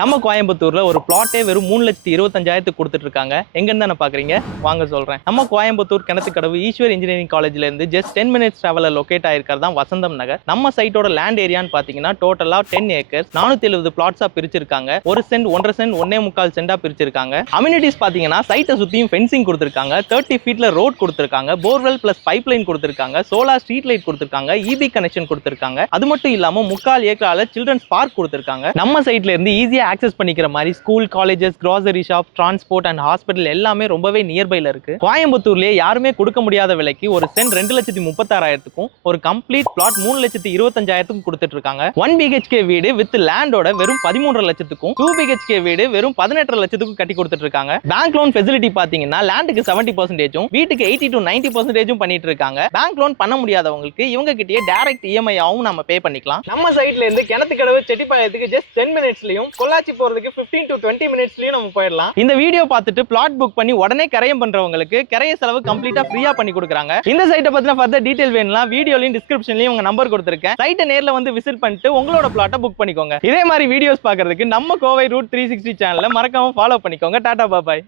நம்ம கோயம்புத்தூர்ல ஒரு பிளாட்டே வெறும் 3,25,000 கொடுத்துட்டு இருக்காங்க. எங்கன்னு தானே பாக்குறீங்க, வாங்க சொல்றேன். நம்ம கோயம்புத்தூர் கிணத்துக்கடவு ஈஸ்வர் இன்ஜினியரிங் காலேஜ்ல இருந்து ஜஸ்ட் 10 மினிட்ஸ் டிராவல்ல லொகேட் ஆயிருக்கிறது தான் வசந்தம் நகர். நம்ம சைட்டோட லேண்ட் ஏரியான்னு பாத்தீங்கன்னா டோட்டலா 10 ஏக்கர்ஸ் 470 பிளாட்ஸா பிரிச்சிருக்காங்க. 1 சென்ட் 1.5 சென்ட் 1.25 சென்டா பிரிச்சிருக்காங்க. அம்யூனிட்டிஸ் பாத்தீங்கன்னா சைட்டை சுத்தியும் ஃபென்சிங் கொடுத்திருக்காங்க, 30 ஃபீட்ல ரோட் கொடுத்திருக்காங்க, போர்வெல் பிளஸ் பைப் லைன் கொடுத்திருக்காங்க, சோலார் ஸ்ட்ரீட் லைட் கொடுத்திருக்காங்க, இபி கனெக்ஷன் கொடுத்திருக்காங்க. அது மட்டும் இல்லாம 3/4 ஏக்கரால சில்ட்ரன்ஸ் பார்க் கொடுத்திருக்காங்க. நம்ம சைட்ல இருந்து ஈஸியா ஆக்சஸ் பண்ணிக்கிற மாதிரி school, colleges, grocery shop, transport and hospital எல்லாமே ரொம்பவே நியர்பைல இருக்கு. கோயம்புத்தூர்லயே யாருமே கொடுக்க முடியாத விலைக்கு ஒரு சென்ட் 2,36,000க்கும் ஒரு கம்ப்ளீட் பிளாட் 3,25,000க்கும் கொடுத்துட்டு இருக்காங்க. 1 BHK வீடு வித் லேண்டோட வெறும் 13.5 லட்சத்துக்கும் 2 BHK வீடு வெறும் 18.5 லட்சத்துக்கும் கட்டி கொடுத்துட்டு இருக்காங்க. பேங்க் லோன் ஃபெசிலிட்டி பாத்தீங்கன்னா லேண்டுக்கு 70% வீட்டுக்கு 80 to 90% பண்ணிட்டு இருக்காங்க. பேங்க் லோன் பண்ண முடியாதவங்களுக்கு இவங்க கிட்டயே டைரக்ட் EMI ஆவும் நம்ம பே பண்ணிக்கலாம். நம்ம சைட்ல இருந்து கிணத்துக்கடவு செட்டிப்பாளையத்துக்கு ஜஸ்ட் 10 மினிட்ஸ்லயும், பொள்ளாச்சி போறதுக்கு 15 to 20 மினிட்ஸ்லயும் நம்ம போயிடலாம். இந்த வீடியோ பார்த்துட்டு பிளாட் புக் பண்ணி உடனே கரையம் பண்றவங்களுக்கு கரைய செலவு கம்ப்ளீட்டா ஃப்ரீயா பண்ணி கொடுக்குறாங்க. இந்த சைட்டை பத்தின ஃபர்தர் டீடைல் வேணும்னா வீடியோலயும் டிஸ்கிரிப்ஷன்லயும் உங்க நம்பர் கொடுத்திருக்கேன். சைட்டை நேர்ல வந்து விசிட் பண்ணிட்டு உங்களோட பிளாட்டை புக் பண்ணிக்கோங்க. இதே மாதிரி வீடியோஸ் பார்க்கிறதுக்கு நம்ம கோவை ரூட் 360 சேனலை மறக்காம ஃபாலோ பண்ணிக்கோங்க. டாடா பாய்.